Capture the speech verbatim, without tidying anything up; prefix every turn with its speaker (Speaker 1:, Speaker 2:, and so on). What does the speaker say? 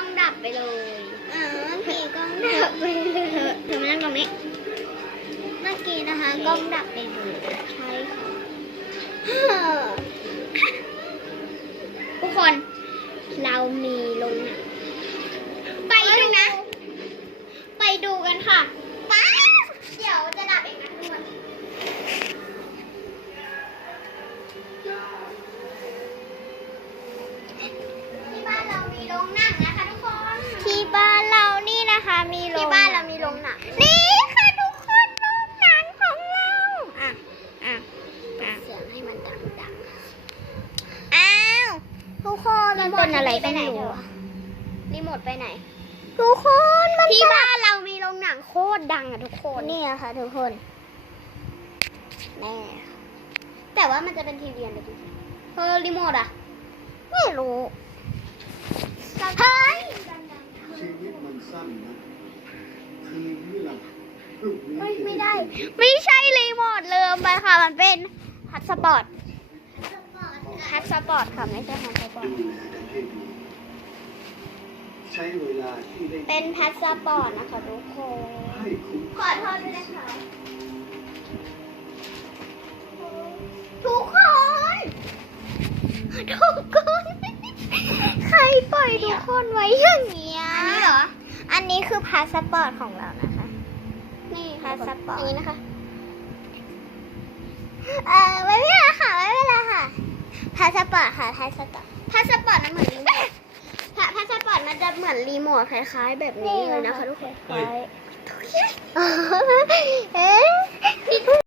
Speaker 1: ดับไปเลย
Speaker 2: อ๋อผีกล้อง
Speaker 1: ดั
Speaker 2: ดั
Speaker 1: บบ ไปเลยเธอมานั่งตรงนี้
Speaker 2: เมื่อกี้นะคะกล้องดับไปเลย
Speaker 1: ใช่ค่ะทุกคน เรามีลงหนังไปดูนะ ไปดูกันค่ะป้าเดี๋ยวจะดับเองนะทุกคนที่บ้านเรามีโรงหนังนะคะทุกคน
Speaker 2: ที่บ้านเรานี่นะคะมีโรง
Speaker 1: ที่บ้านเรามีโรงหนัง
Speaker 2: นี่ค่ะทุกคนโรงหนังของเราอ่ะอ่ะอ่ะ
Speaker 1: เสียงให้มันดัง
Speaker 2: อ้าวทุกคน
Speaker 1: ๆ
Speaker 2: มันเป็นอะไรไปไหน
Speaker 1: เดี๋
Speaker 2: เดี๋
Speaker 1: ย
Speaker 2: ยว ว
Speaker 1: รีโมทไปไหน
Speaker 2: ทุกคนมัน
Speaker 1: ที่บ้านเรามีโรงหนังโคตรดังอะทุกคน
Speaker 2: นี่อะค่ะทุกคน
Speaker 1: แน่แต่ว่ามันจะเป็นทีวีอะไรดูเออรีโมทอะ
Speaker 2: ไม่รู้
Speaker 1: เฮ้ย
Speaker 3: ชีวิตมันสั้นนะคืนนี้ล่ะพรุ่งนี้
Speaker 1: เฮ้ยไม่ได้
Speaker 2: ไม่ใช่รีโมทเลิมไปค่ะ มันเป็นฮัตสปอร์ตฮัตสปอร์ตค่ะไม่ใช่ฮัตสปอร์ต
Speaker 3: ดูแลกันให้ดีใช้เวลาที่ได้
Speaker 1: เป็นพาสปอร์ตนะคะทุกคน
Speaker 3: ให้คุ้ม
Speaker 1: ขอโทษด้วยนะคะ
Speaker 2: ทุกคน ทุกคน ใครปล่อยทุกคนไว้อย่างเงี้ย
Speaker 1: อันนี้เหรอ
Speaker 2: อันนี้คือพาสปอร์ตของเรานะคะ
Speaker 1: นี่
Speaker 2: พาสปอร์ต
Speaker 1: อย่างนี้นะคะ
Speaker 2: เออไม่เป็นไรค่ะไม่เป็นไรค่ะพาสปอร์ตค่ะพาสปอร์ต
Speaker 1: พาสปอร์ตมันเหมือนรีโมทพาพาสปอร์ตมันจะเหมือนรีโมทคล้ายๆ แบบนี้เลยนะคะทุกคน
Speaker 2: เอ๊ะ